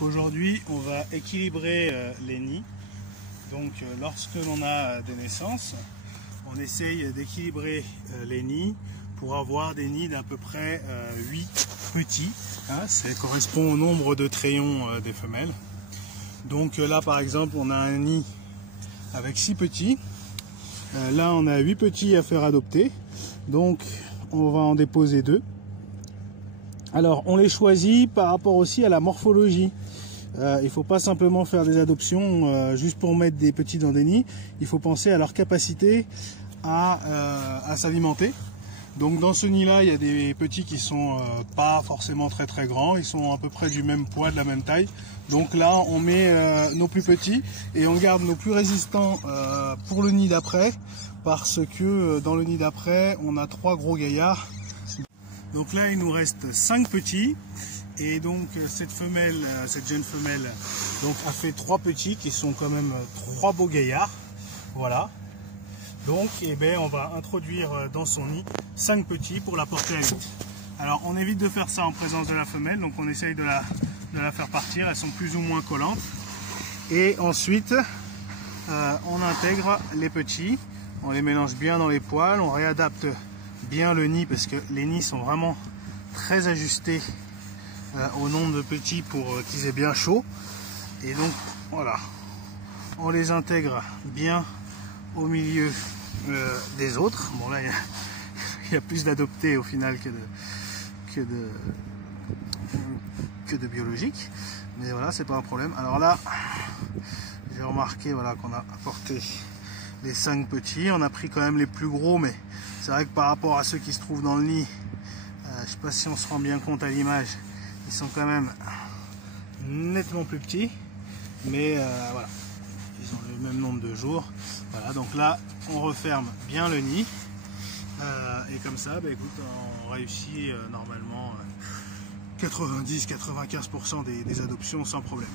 Donc aujourd'hui, on va équilibrer les nids. Donc lorsque l'on a des naissances, on essaye d'équilibrer les nids pour avoir des nids d'à peu près 8 petits. Hein, ça correspond au nombre de trayons des femelles. Donc là par exemple, on a un nid avec 6 petits. Là on a 8 petits à faire adopter. Donc on va en déposer 2. Alors on les choisit par rapport aussi à la morphologie. Il ne faut pas simplement faire des adoptions juste pour mettre des petits dans des nids. Il faut penser à leur capacité à s'alimenter. Donc dans ce nid là, il y a des petits qui sont pas forcément très grands. Ils sont à peu près du même poids, de la même taille. Donc là on met nos plus petits et on garde nos plus résistants pour le nid d'après, parce que dans le nid d'après on a 3 gros gaillards. Donc là il nous reste 5 petits. Et donc cette jeune femelle donc, a fait 3 petits qui sont quand même 3 beaux gaillards. Voilà. Donc on va introduire dans son nid 5 petits pour la porter à 8. Alors on évite de faire ça en présence de la femelle, donc on essaye de la faire partir, elles sont plus ou moins collantes. Et ensuite on intègre les petits, on les mélange bien dans les poils, on réadapte bien le nid parce que les nids sont vraiment très ajustés au nombre de petits pour qu'ils aient bien chaud. Et donc voilà, on les intègre bien au milieu des autres. Bon là il y a plus d'adoptés au final que de biologiques, mais voilà, c'est pas un problème. Alors là j'ai remarqué voilà, qu'on a apporté les 5 petits, on a pris quand même les plus gros, mais c'est vrai que par rapport à ceux qui se trouvent dans le nid, je sais pas si on se rend bien compte à l'image, ils sont quand même nettement plus petits, mais voilà, ils ont le même nombre de jours. Voilà, donc là on referme bien le nid et comme ça écoute, on réussit normalement 90-95% des adoptions sans problème.